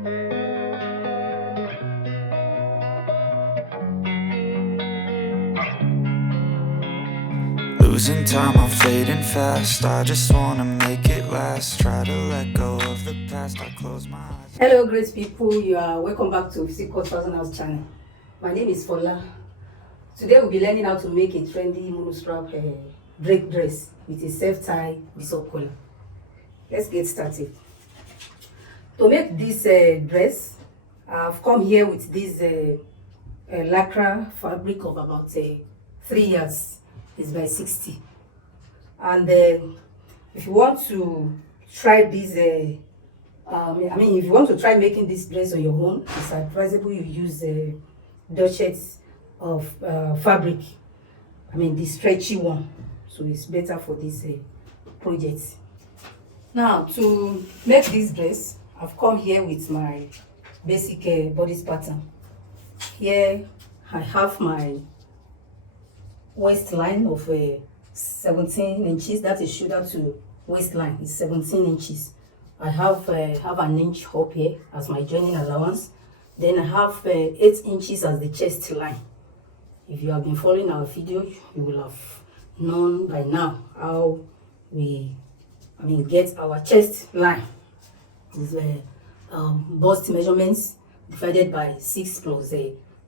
Losing time, I'm fading fast. I just wanna make it last. Try to let go of the past. I close my eyes. Hello, great people. You are welcome back to Physique House channel. My name is Fola. Today we'll be learning how to make a trendy monostrap draped dress with a self-tie bishop collar. Let's get started. To make this dress, I've come here with this lycra fabric of about 3 yards. It's by 60. And if you want to try this, if you want to try making this dress on your own, it's advisable you use Draped of fabric. The stretchy one. So it's better for this project. Now, to make this dress, I've come here with my basic bodice pattern. Here I have my waistline of 17 inches. That is shoulder to waistline is 17 inches. I have an inch up here as my joining allowance. Then I have 8 inches as the chest line. If you have been following our video, you will have known by now how we get our chest line. Is bust measurements divided by 6 plus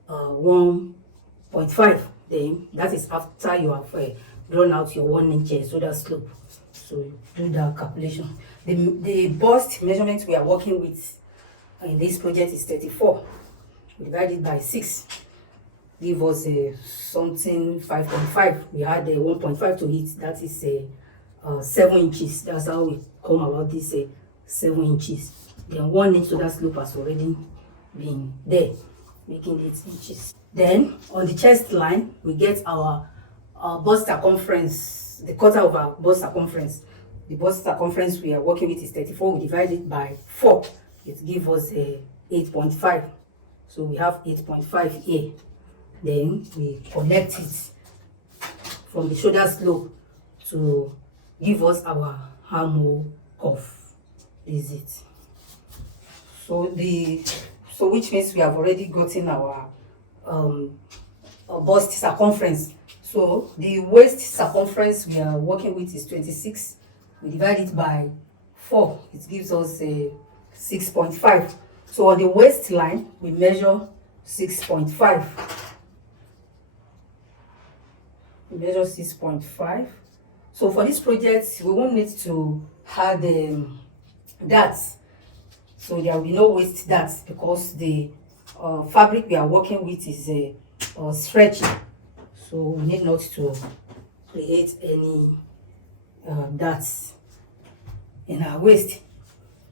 1.5. Then that is after you have drawn out your 1 inch shoulder slope. So you do that calculation. The bust measurement we are working with in this project is 34. We divide it by 6. Give us something 5.5. We had 1.5 to it. That is 7 inches. That's how we come about this 7 inches. Then 1 inch shoulder slope has already been there, making 8 inches. Then on the chest line, we get our bust circumference, the quarter of our bust circumference. The bust circumference we are working with is 34. We divide it by 4. It gives us 8.5. So we have 8.5 here. Then we connect it from the shoulder slope to give us our armhole curve. This is it. So which means we have already gotten our bust circumference. So the waist circumference we are working with is 26. We divide it by 4. It gives us 6.5. So on the waistline we measure 6.5. We measure 6.5. So for this project we won't need to add darts. So there will be no waist darts because the fabric we are working with is stretchy. So we need not to create any darts in our waist.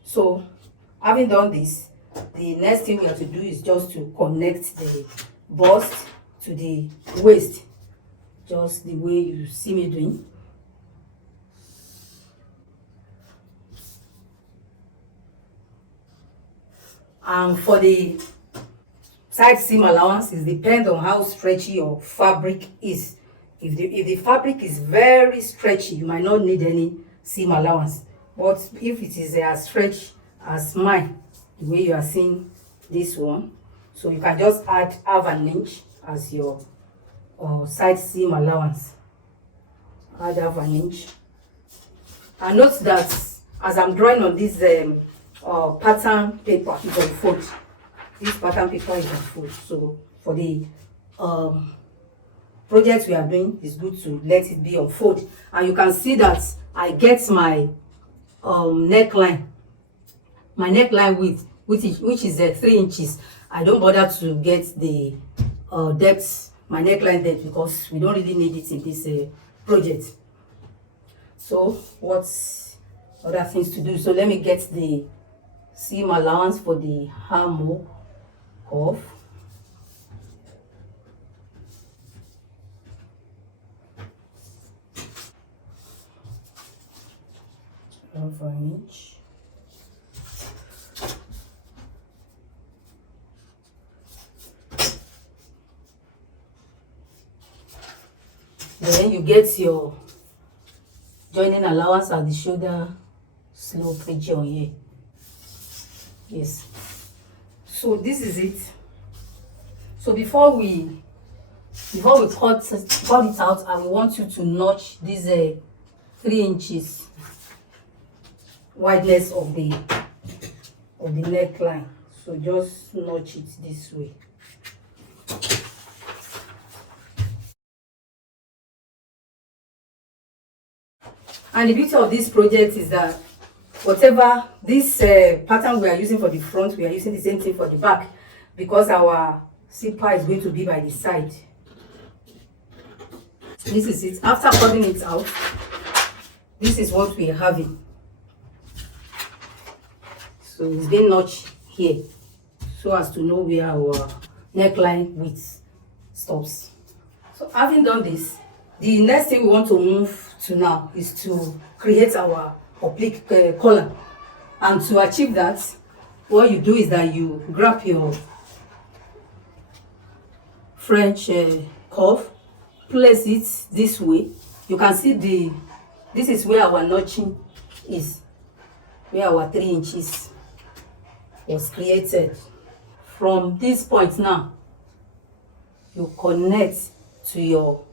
So having done this, the next thing we have to do is just to connect the bust to the waist, just the way you see me doing. And for the side seam allowance, it depends on how stretchy your fabric is. If the fabric is very stretchy, you might not need any seam allowance. But if it is as stretched as mine, the way you are seeing this one, so you can just add half an inch as your side seam allowance. Add half an inch. And note that as I'm drawing on this pattern paper, it's on fold. This pattern paper is on fold. So for the project we are doing, it's good to let it be on fold. And you can see that I get my neckline. My neckline width, which is 3 inches. I don't bother to get the depth, my neckline depth, because we don't really need it in this project. So what's other things to do? So let me get the seam allowance for the armhole curve. Half an inch. Then you get your joining allowance at the shoulder slope region here. Yes, So this is it. So before we cut it out, I will want you to notch this 3 inches wideness of the neckline. So just notch it this way. And the beauty of this project is that whatever this pattern we are using for the front, we are using the same thing for the back, because our zipper is going to be by the side. This is it. After cutting it out, this is what we are having. So it's been notched here so as to know where our neckline width stops. So having done this, the next thing we want to move to now is to create our oblique collar. And to achieve that, what you do is that you grab your French curve, place it this way. You can see this is where our notching is, where our 3 inches was created. From this point now, you connect to your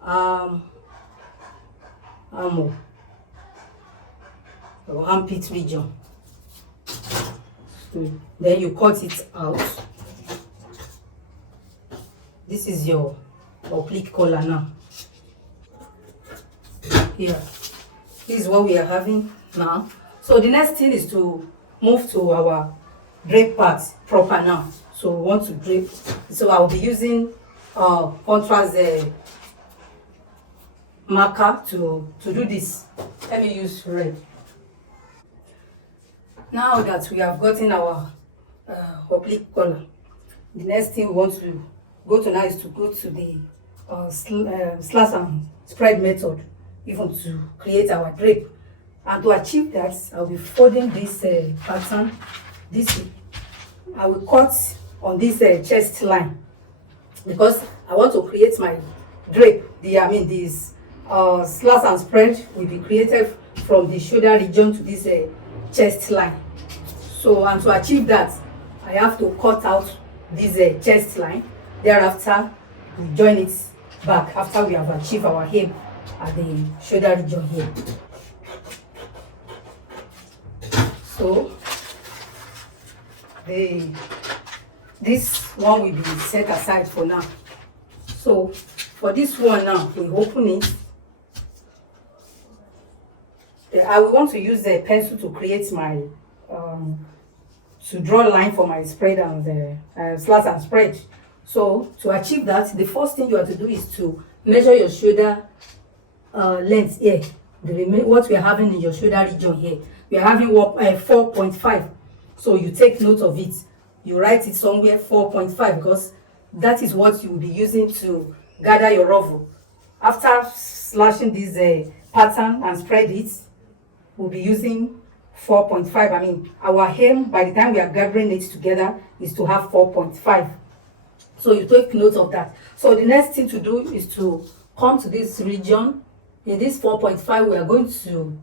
armhole, your armpit region. So then you cut it out. This is your oblique collar now. Here, this is what we are having now. So the next thing is to move to our drape part proper now. So we want to drape. So I'll be using contrast marker to do this. Let me use red. Now that we have gotten our oblique collar, the next thing we want to go to now is to go to the slash and spread method, even to create our drape. And to achieve that, I'll be folding this pattern this way. I will cut on this chest line because I want to create my drape. This slash and spread will be created from the shoulder region to this chest line. So, and to achieve that, I have to cut out this chest line. Thereafter, we join it back after we have achieved our hem at the shoulder region here. So this one will be set aside for now. So for this one now, we open it. I will want to use the pencil to create my to draw a line for my spread and the slash and spread. So to achieve that, the first thing you have to do is to measure your shoulder length here. What we are having in your shoulder region here, we are having 4.5. So you take note of it. You write it somewhere 4.5 because that is what you will be using to gather your ruffle. After slashing this pattern and spread it, we'll be using 4.5. Our hem, by the time we are gathering it together, is to have 4.5. So you take note of that. So the next thing to do is to come to this region. In this 4.5, we are going to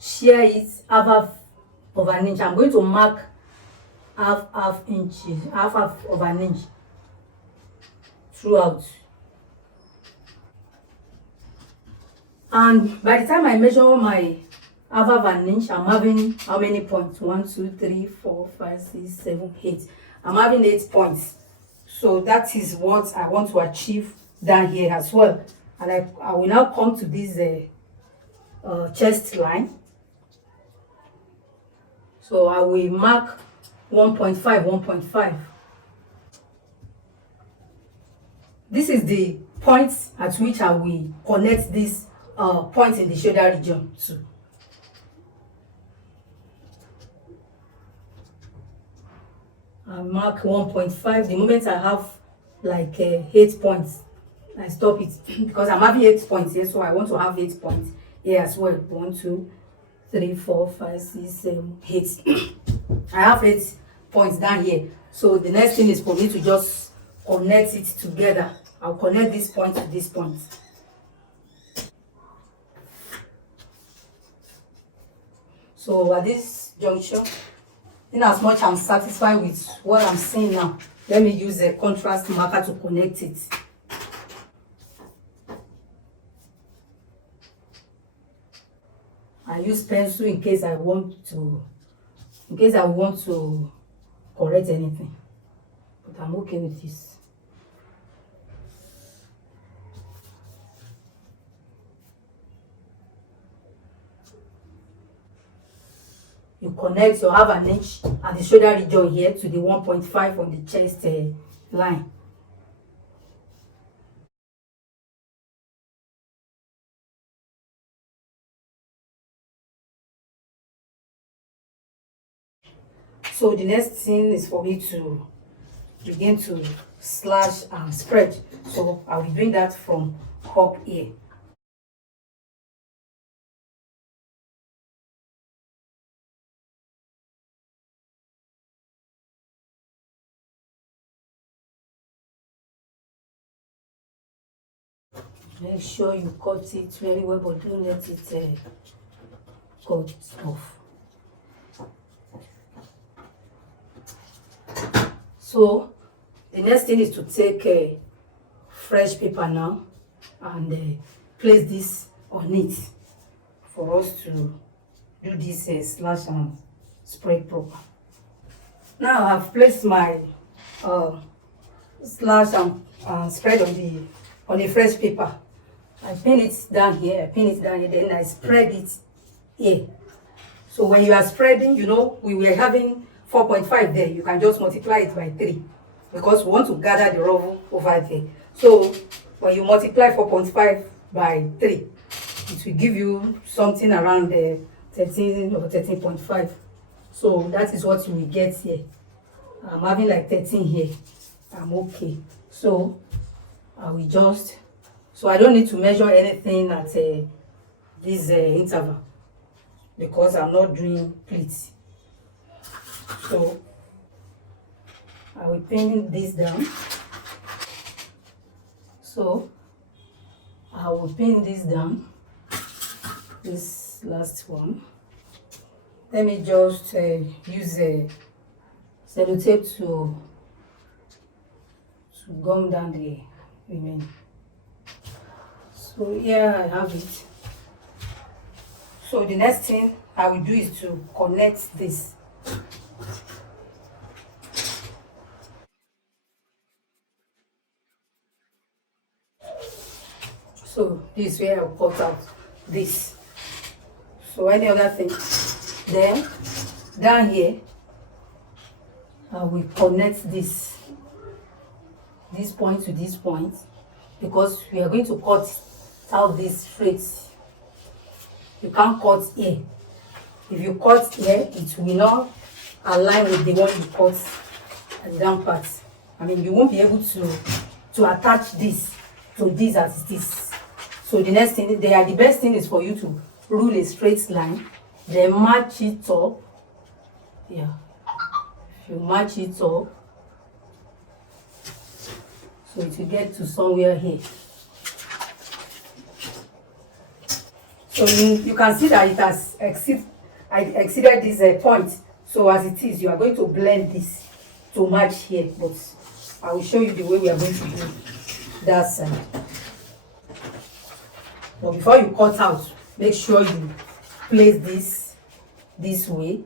shear it half of an inch. I'm going to mark half of an inch throughout. And by the time I measure my half of an inch, I'm having how many points? 1, 2, 3, 4, 5, 6, 7, 8. I'm having 8 points. So that is what I want to achieve down here as well. And I will now come to this chest line. So I will mark 1.5, 1.5. This is the point at which I will connect this point in the shoulder region to. I mark 1.5. The moment I have like 8 points, I stop it because I'm having 8 points here, so I want to have 8 points here as well. 1, 2, 3, 4, 5, 6, 7, 8. I have 8 points down here. So the next thing is for me to just connect it together. I'll connect this point to this point. So at this juncture, in as much I'm satisfied with what I'm seeing now, let me use a contrast marker to connect it. I use pencil in case I want to correct anything, but I'm okay with this. You connect, you have an inch at the shoulder region here to the 1.5 on the chest line. So the next thing is for me to begin to slash and spread. So I'll be doing that from up here. Make sure you cut it very well, but don't let it cut off. So the next thing is to take a fresh paper now and place this on it for us to do this slash and spread proper. Now I've placed my slash and spread on the fresh paper. I pin it down here, then I spread it here. So when you are spreading, you know, we were having 4.5 there, you can just multiply it by 3 because we want to gather the ruffle over there. So when you multiply 4.5 by 3, it will give you something around 13 or 13.5. So that is what you will get here. I'm having like 13 here. I'm okay. So I will just, so I don't need to measure anything at this interval because I'm not doing pleats. So I will pin this down. So I will pin this down, this last one. Let me just use a sellotape to gum down the remaining. So here I have it. So the next thing I will do is to connect this. So this way I'll cut out this. So any other thing. Then down here I will connect this point to this point because we are going to cut out this straight. You can't cut here. If you cut here, it will not align with the one you cut at the down part. I mean, you won't be able to attach this to this as it is. So the next thing, the best thing is for you to rule a straight line, then match it up. Yeah, if you match it up, so it will get to somewhere here. So you can see that it has exceeded this point. So as it is, you are going to blend this to match here. But I will show you the way we are going to do that side. But before you cut out, make sure you place this way,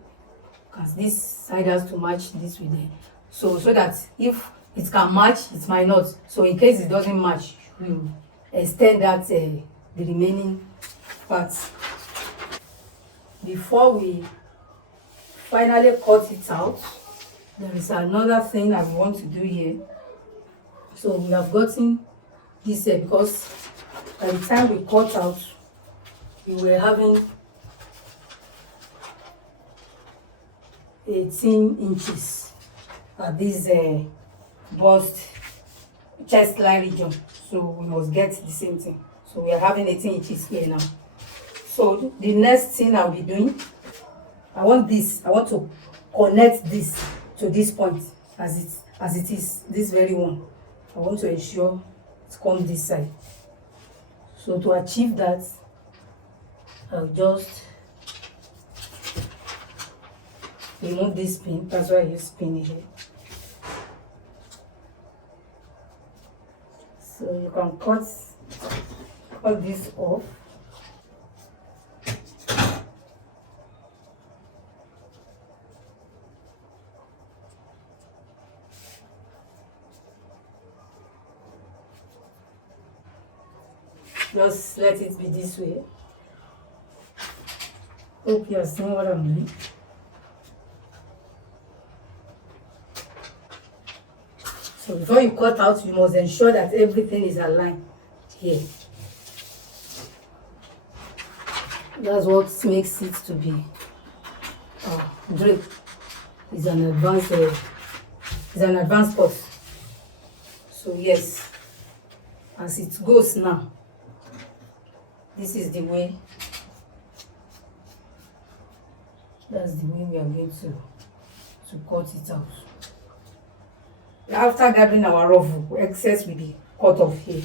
because this side has to match this way there. So that if it can match, it might not. So in case it doesn't match, you extend that the remaining parts. Before we finally cut it out, there is another thing I want to do here. So we have gotten this here because by the time we cut out, we were having 18 inches at this bust chest line region. So we must get the same thing. So we are having 18 inches here now. So the next thing I'll be doing, I want to connect this to this point as it is, this very one. I want to ensure it comes this side. So to achieve that, I'll just remove this pin. That's why I use pin here. So you can cut this off. Just let it be this way. Hope you are seeing what I'm doing. So before you cut out, you must ensure that everything is aligned here. That's what makes it to be draped. It's an advanced part. So yes, as it goes now, this is the way. That's the way we are going to cut it out. After gathering our ruffle, excess will be cut off here.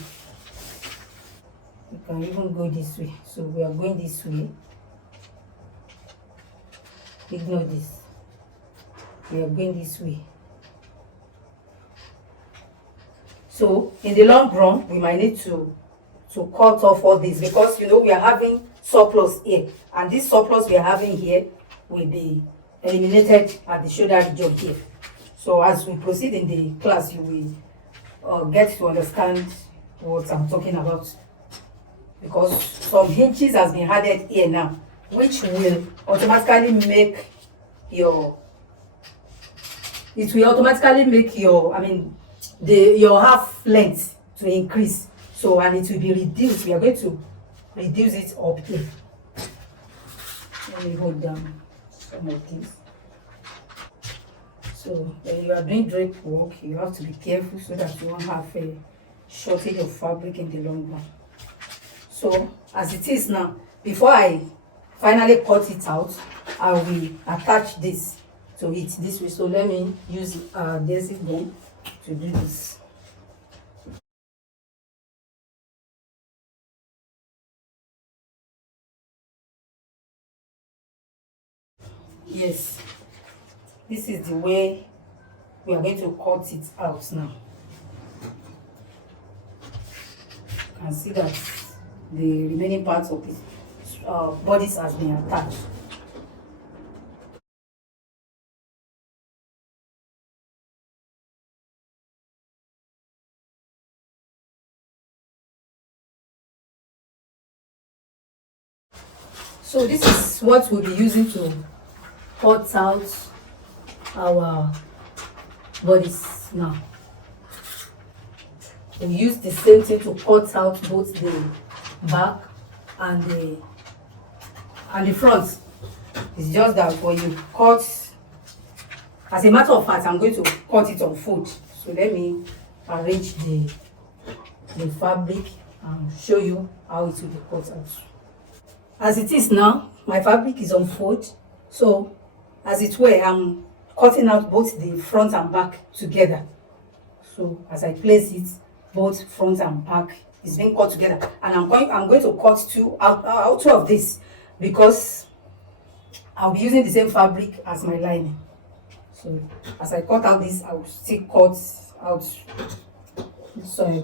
You can even go this way. So we are going this way. Ignore this. We are going this way. So in the long run, we might need to cut off all this, because you know we are having surplus here, and this surplus we are having here will be eliminated at the shoulder region here. So as we proceed in the class, you will get to understand what I'm talking about, because some hinges has been added here now, which will automatically make your your half length to increase. So, and it will be reduced. We are going to reduce it up here. Let me hold down some of these. So when you are doing drape work, you have to be careful so that you won't have a shortage of fabric in the long run. So as it is now, before I finally cut it out, I will attach this to it this way. So let me use this bone to do this. Yes, this is the way we are going to cut it out now. You can see that the remaining parts of the bodice has been attached. So this is what we'll be using to cut out our bodice now. We use the same thing to cut out both the back and the front. It's just that when you cut, as a matter of fact, I'm going to cut it on fold. So let me arrange the fabric and show you how it will be cut out. As it is now, my fabric is on fold. So as it were, I'm cutting out both the front and back together. So as I place it, both front and back is being cut together, and I'm going to cut two out of this, because I'll be using the same fabric as my lining. So as I cut out this, I will still cut out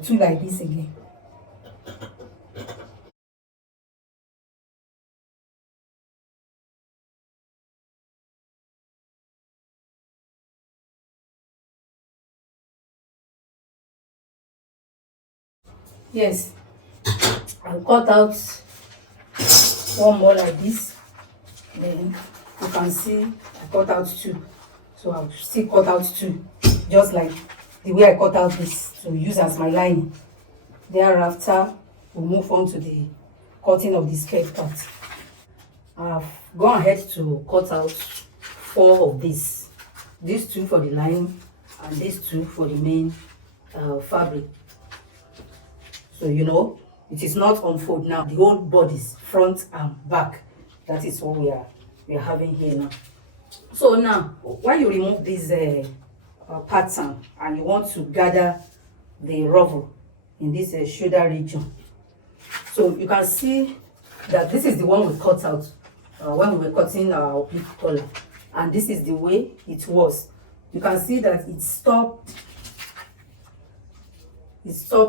two like this again. Yes, I'll cut out one more like this. Then you can see I cut out two. So I'll still cut out two, just like the way I cut out this to use as my lining. Thereafter, we'll move on to the cutting of the skirt part. I've gone ahead to cut out 4 of these. These 2 for the lining and these 2 for the main fabric. So you know, it is not on fold now. The whole bodice, front and back, that is what we are having here now. So now, when you remove this pattern and you want to gather the ruffle in this shoulder region, so you can see that this is the one we cut out when we were cutting our oblique collar. and this is the way it was. You can see that it stopped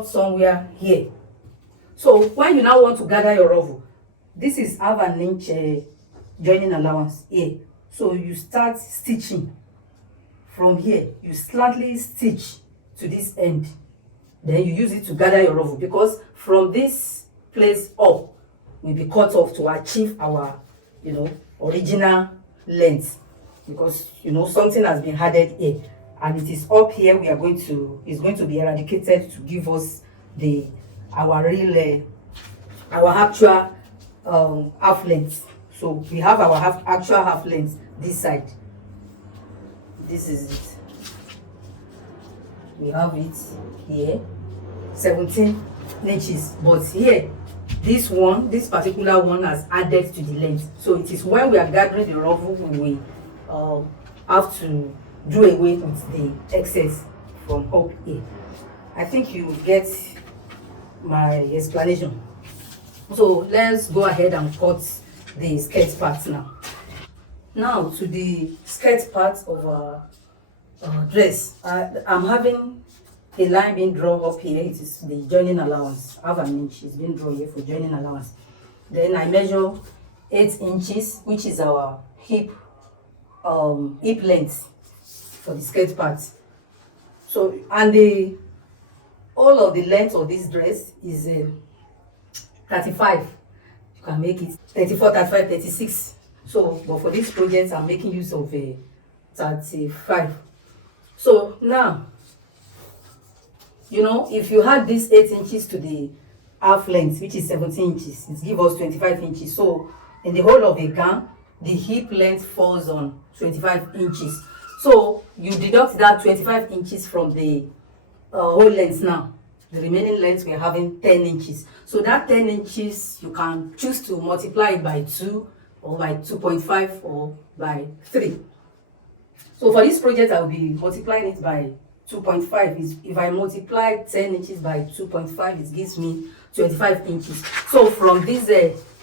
somewhere here. So when you now want to gather your ruffle, this is half an inch joining allowance here. So you start stitching from here. You slightly stitch to this end, then you use it to gather your ruffle, because from this place up will be cut off to achieve our original length, because something has been added here, and it is up here it's going to be eradicated to give us our actual half length. So we have our actual half length this side. This is it. We have it here, 17 inches, but here this particular one has added to the length. So it is when we are gathering the ruffle we have to do away with the excess from up here. I think you get my explanation. So let's go ahead and cut the skirt part now. Now to the skirt part of our dress. I'm having a line being drawn up here. It is the joining allowance, half an inch is being drawn here for joining allowance. Then I measure 8 inches, which is our hip length for the skirt part. So, and all of the length of this dress is 35. You can make it 34, 35, 36. So, but for this project, I'm making use of a 35. So now, if you add this 8 inches to the half length, which is 17 inches, it gives us 25 inches. So in the whole of a gown, the hip length falls on 25 inches. So you deduct that 25 inches from the whole length now. The remaining length we're having 10 inches. So that 10 inches, you can choose to multiply it by 2 or by 2.5 or by 3. So for this project, I'll be multiplying it by 2.5. If I multiply 10 inches by 2.5, it gives me 25 inches. So from this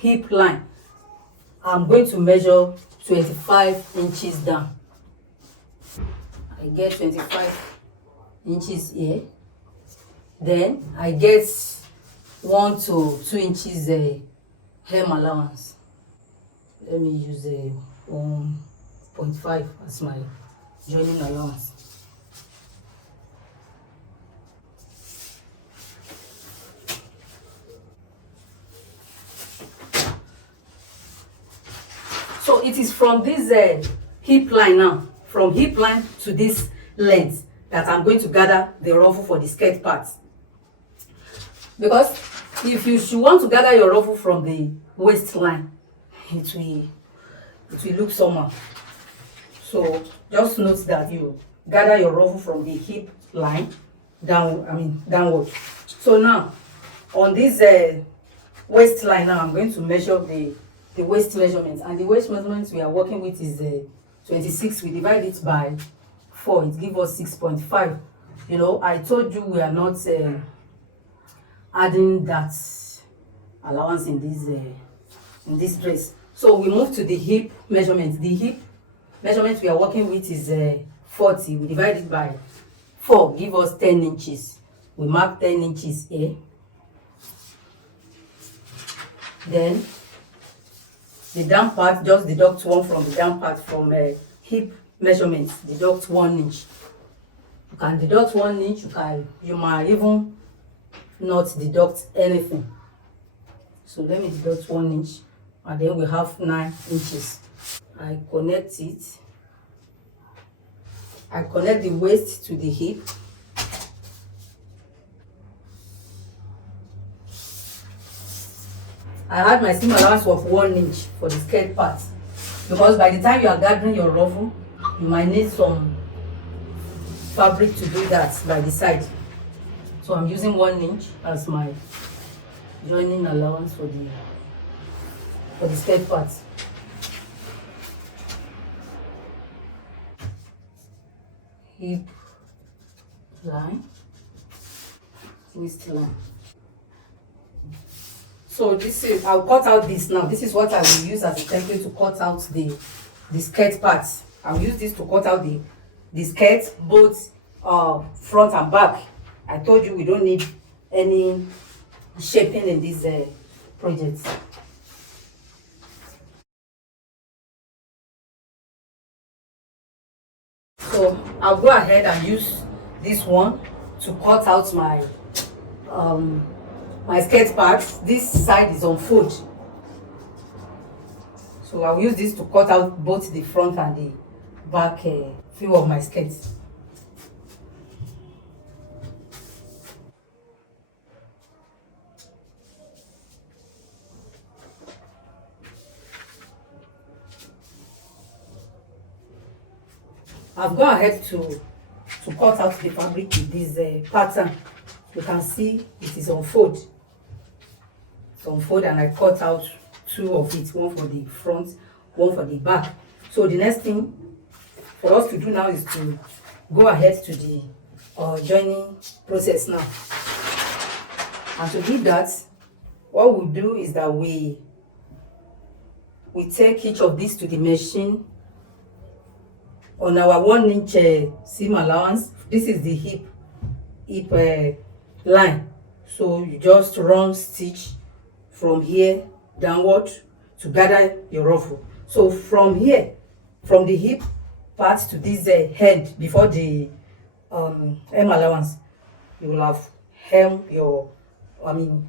hip line, I'm going to measure 25 inches down. I get 25 inches here. Then I get 1 to 2 inches hem allowance. Let me use 1.5 as my joining allowance. So it is from this hip line now, from hip line to this length, that I'm going to gather the ruffle for the skirt part. Because if you should want to gather your ruffle from the waistline, it will look somehow. So just note that you gather your ruffle from the hip line downward. So now on this waistline now, I'm going to measure the waist measurement, and the waist measurement we are working with is 26. We divide it by 4, it gives us 6.5. I told you we are not adding that allowance in this dress. So we move to the hip measurement. The hip measurement we are working with is 40. We divide it by 4, give us 10 inches. We mark 10 inches here. Then the down part, just deduct 1 from the down part from hip measurement. Deduct 1 inch. You can deduct 1 inch. You might even not deduct anything. So let me deduct 1 inch, and then we have 9 inches. I connect it. I connect the waist to the hip. I had my seam allowance of 1 inch for the skirt part, because by the time you are gathering your ruffle, you might need some fabric to do that by the side. So I'm using 1 inch as my joining allowance for the skirt part. Hip line, waist line. So I'll cut out this now. This is what I will use as a template to cut out the skirt part. I'll use this to cut out the skirt, both front and back. I told you we don't need any shaping in this project. So I'll go ahead and use this one to cut out my my skirt part. This side is on fold, so I'll use this to cut out both the front and the back view of my skirt. I've gone ahead to cut out the fabric with this pattern. You can see it is on fold. It's on fold, and I cut out two of it, one for the front, one for the back. So the next thing for us to do now is to go ahead to the joining process now. And to do that, what we'll do is that we take each of these to the machine on our 1 inch seam allowance. This is the hip line. So you just run stitch from here downward to gather your ruffle. So from here, from the hip part to this head before the hem allowance, you will have hem your, you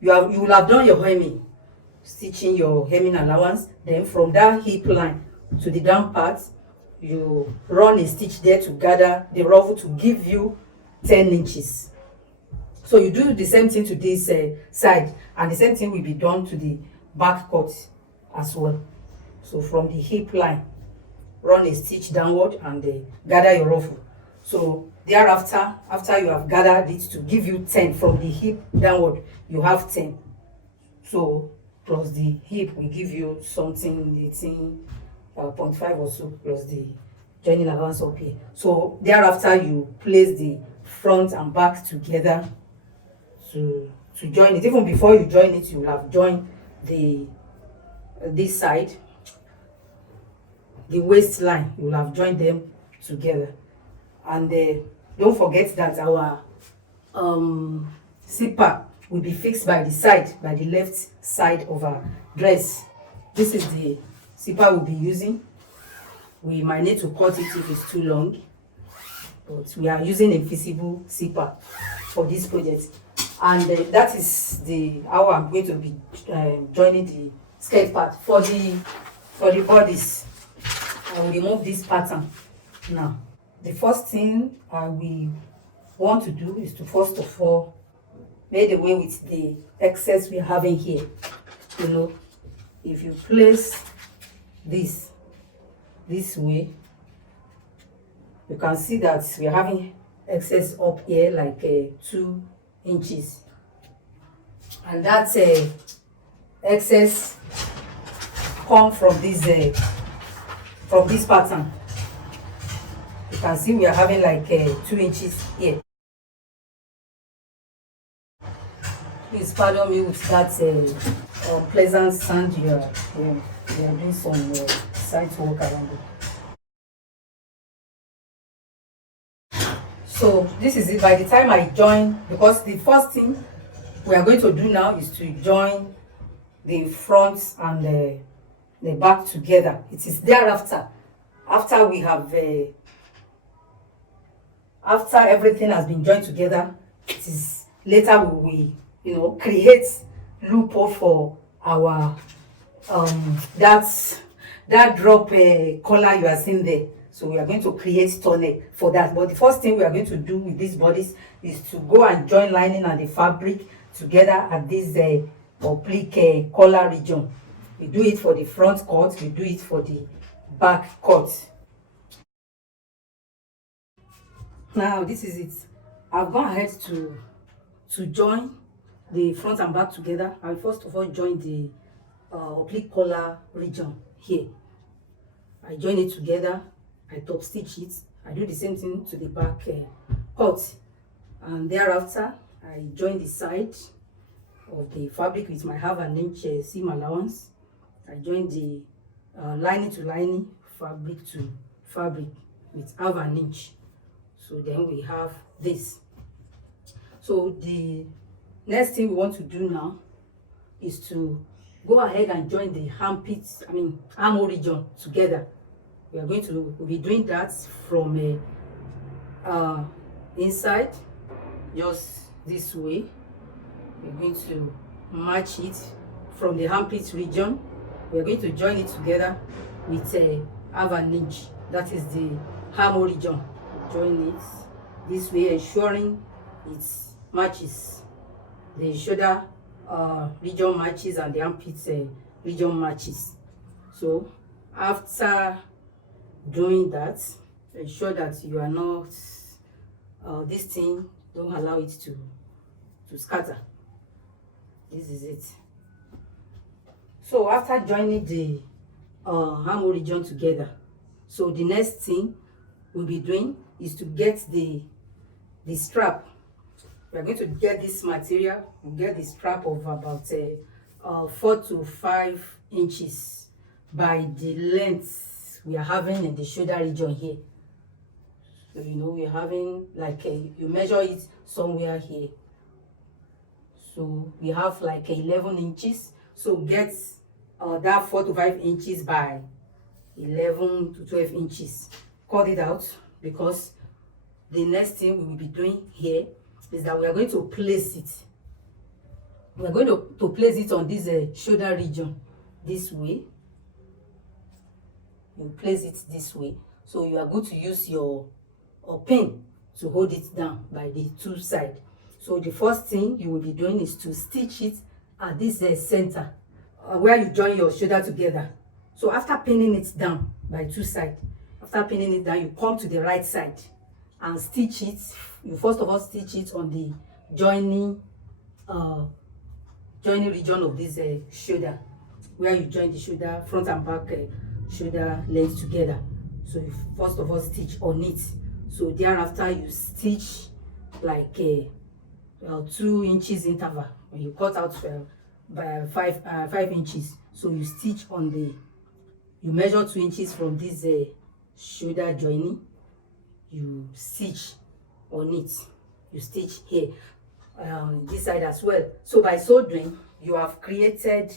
will have done your hemming, stitching your hemming allowance. Then from that hip line to the down part, you run a stitch there to gather the ruffle to give you 10 inches. So you do the same thing to this side, and the same thing will be done to the back cut as well. So from the hip line, run a stitch downward and gather your ruffle. So thereafter, after you have gathered it to give you 10 from the hip downward, you have 10. So plus the hip will give you something 18.5 or so, plus the joining allowance up here. So thereafter, you place the front and back together to join it. Even before you join it, you will have joined this side, the waistline. You will have joined them together. And don't forget that our zipper will be fixed by the side, by the left side of our dress. This is the zipper we'll be using. We might need to cut it if it's too long, but we are using a visible zipper for this project. And that is how I'm going to be joining the skirt part. For the bodice, I will remove this pattern now. The first thing we want to do is to first of all make away with the excess we're having here. You know, if you place this way, you can see that we're having excess up here, like 2 inches, and that's excess come from this pattern. You can see we are having like 2 inches here. Please pardon me with that pleasant sound. We are doing some site work around it. So this is it. By the time I join, because the first thing we are going to do now is to join the front and the back together. It is thereafter, after we have after everything has been joined together, it is later we create loophole for our that drop collar you are seeing there. So we are going to create tunnel for that. But the first thing we are going to do with these bodies is to go and join lining and the fabric together at this oblique collar region. We do it for the front cut, we do it for the back cut. Now this is it. I've gone ahead to join the front and back together. I will first of all join the oblique collar region here. I join it together, I top stitch it. I do the same thing to the back cut, and thereafter I join the side of the fabric which might have an inch seam allowance. I join the lining to lining fabric fabric with half an inch. So then we have this. So the next thing we want to do now is to go ahead and join the armhole region together. We'll be doing that from inside, just this way. We're going to match it from the armpit region. We're going to join it together with half an inch. That is the armhole region. Join it this way, ensuring it matches. The shoulder region matches and the armpit region matches. So after doing that, ensure that you are not this thing, don't allow it to scatter. This is it. So after joining the armhole region together, so the next thing we'll be doing is to get the strap. We are going to get this material. We'll get the strap of about 4 to 5 inches by the length we are having in the shoulder region here. So we're having like you measure it somewhere here. So we have like 11 inches. So get that 4 to 5 inches by 11 to 12 inches. Cut it out, because the next thing we will be doing here is that we are going to place it. We are going to place it on this shoulder region this way. You place it this way. So you are going to use your pin to hold it down by the two sides. So the first thing you will be doing is to stitch it at this center where you join your shoulder together. So after pinning it down by two sides, after pinning it down, you come to the right side and stitch it. You first of all stitch it on the joining region of this shoulder, where you join the shoulder, front and back shoulder length together. So you first of all stitch on it. So thereafter you stitch like 2 inches interval. When you cut out by 5 inches, so you stitch on you measure 2 inches from this shoulder joining. You stitch on it. You stitch here, this side as well. So by so doing, you have created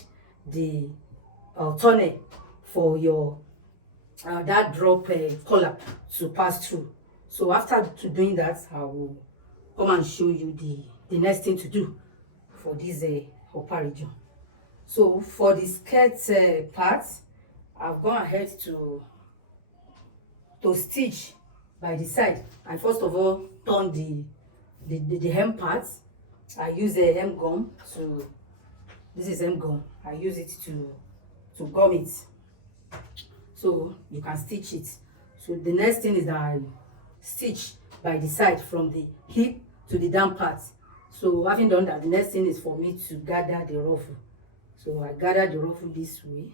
the tunnel for your that drop collar to pass through. So after doing that, I will come and show you the next thing to do for this upper region. So for the skirt part, I've gone ahead to stitch by the side. I first of all turn the hem part. I use a hem gum to, this is hem gum. I use it to gum it, so you can stitch it. So the next thing is that I stitch by the side from the hip to the down part. So having done that, the next thing is for me to gather the ruffle. So I gather the ruffle this way.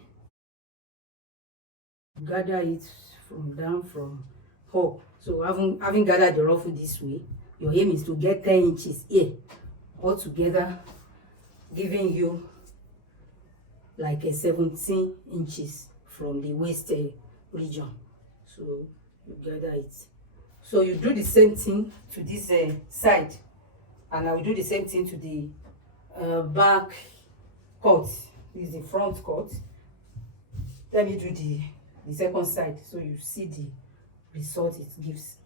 Gather it from down from up. So having gathered the ruffle this way, your aim is to get 10 inches here all together, giving you like a 17 inches from the waist region. So you gather it. So you do the same thing to this side, and I will do the same thing to the back cut. This is the front cut. Let me do the second side so you see the result it gives.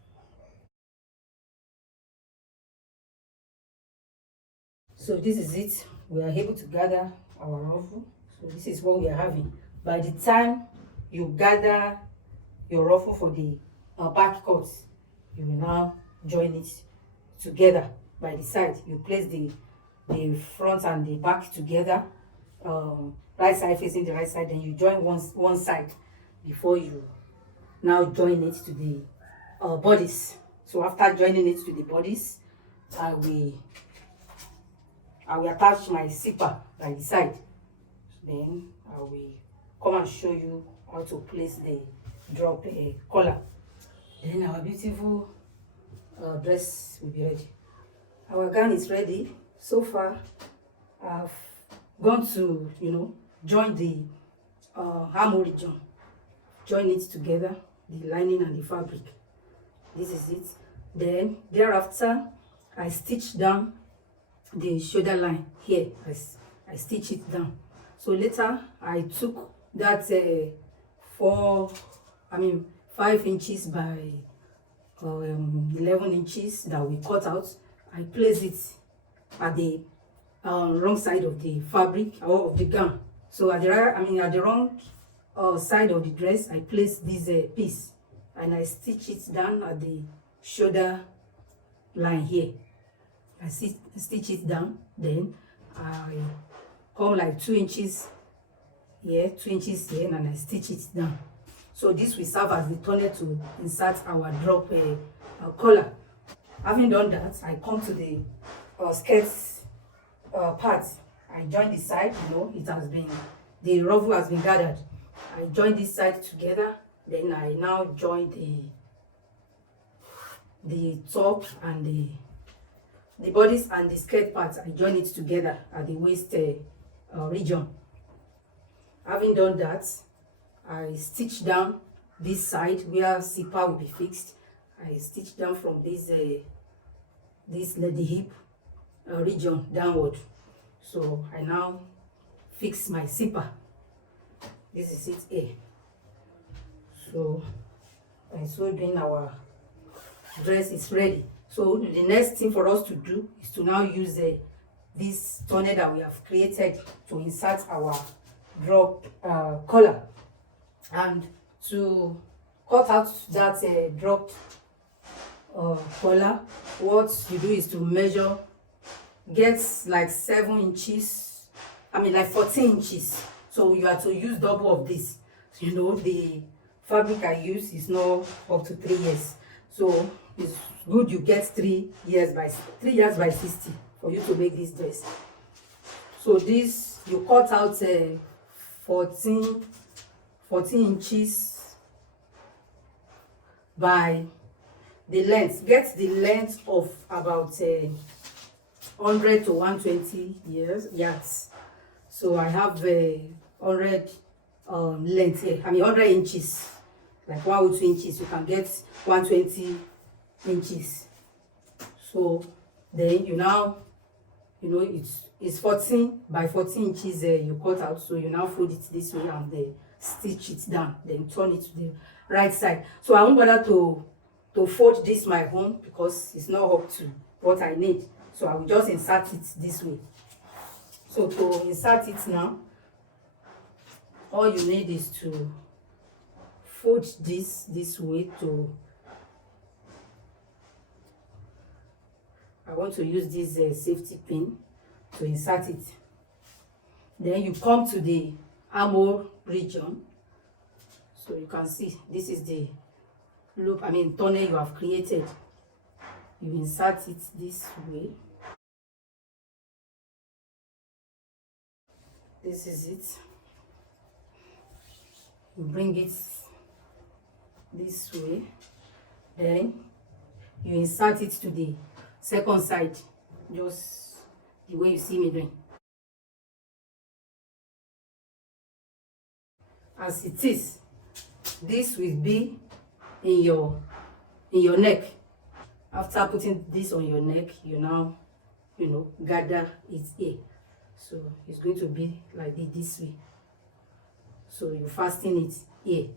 So this is it. We are able to gather our ruffle. So this is what we are having. By the time you gather your ruffle for the back cut, you will now join it together by the side. You place the front and the back together, right side facing the right side. Then you join one side before you now join it to the bodice. So after joining it to the bodice, I will attach my zipper by the side. Then I will come and show you how to place the drop collar. Then our beautiful dress will be ready. Our gown is ready. So far, I've gone to join the armhole region. Join it together the lining and the fabric. This is it. Then thereafter I stitch down the shoulder line here. I stitch it down. So later I took that 5 inches by 11 inches that we cut out. I place it at the wrong side of the fabric or of the gown. So at the wrong side of the dress, I place this piece and I stitch it down at the shoulder line here. I stitch it down, then I come like 2 inches here, 2 inches here, and I stitch it down. So this will serve as the tunnel to insert our drop collar. Having done that, I come to the skirt part. I join the side, the ruffle has been gathered. I join this side together, then I now join the top and the bodice and the skirt part. I join it together at the waist region. Having done that, I stitch down this side where zipper will be fixed. I stitch down from the hip region downward. So I now fix my zipper. This is it here. So doing our dress is ready. So the next thing for us to do is to now use this tunnel that we have created to insert our drop collar. And to cut out that dropped collar, what you do is to measure, get like 7 inches, like 14 inches. So you have to use double of this. The fabric I use is not up to 3 years. So it's good you get 3 years by 60 for you to make this dress. So this, you cut out 14 inches by the length. Get the length of about 100 to 120 yards. So I have 100 length here. 100 inches, like 1 or 2 inches. You can get 120 inches. So then it's 14 by 14 inches you cut out. So you now fold it this way and stitch it down, then turn it to the right side. So I won't bother to fold this my own because it's not up to what I need. So I will just insert it this way. So to insert it now, all you need is to fold this way. I want to use this safety pin to insert it. Then you come to the armhole region. So you can see this is the loop, tunnel you have created. You insert it this way. This is it. You bring it this way. Then you insert it to the second side, just the way you see me doing. As it is, this will be in your neck. After putting this on your neck, you now gather it here. So it's going to be like this way. So you fasten it here.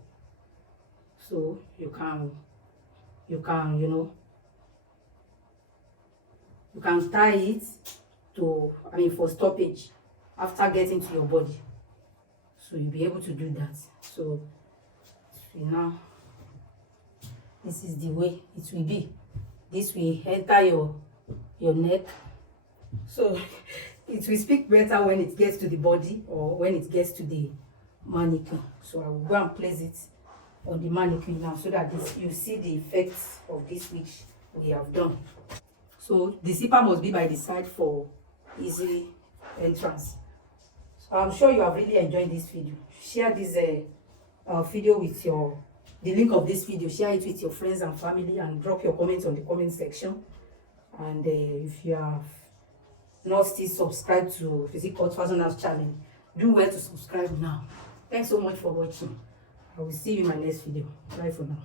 So you can tie it to for stoppage after getting to your body. So you'll be able to do that. So now this is the way it will be. This will enter your neck. So it will speak better when it gets to the body or when it gets to the mannequin. So I will go and place it on the mannequin now so that you see the effects of this which we have done. So the zipper must be by the side for easy entrance. So I'm sure you have really enjoyed this video. Share this video with the link of this video. Share it with your friends and family and drop your comments on the comment section. And if you have not still subscribed to Physique Cut Fashion House channel, do well to subscribe now. Thanks so much for watching. I will see you in my next video. Bye for now.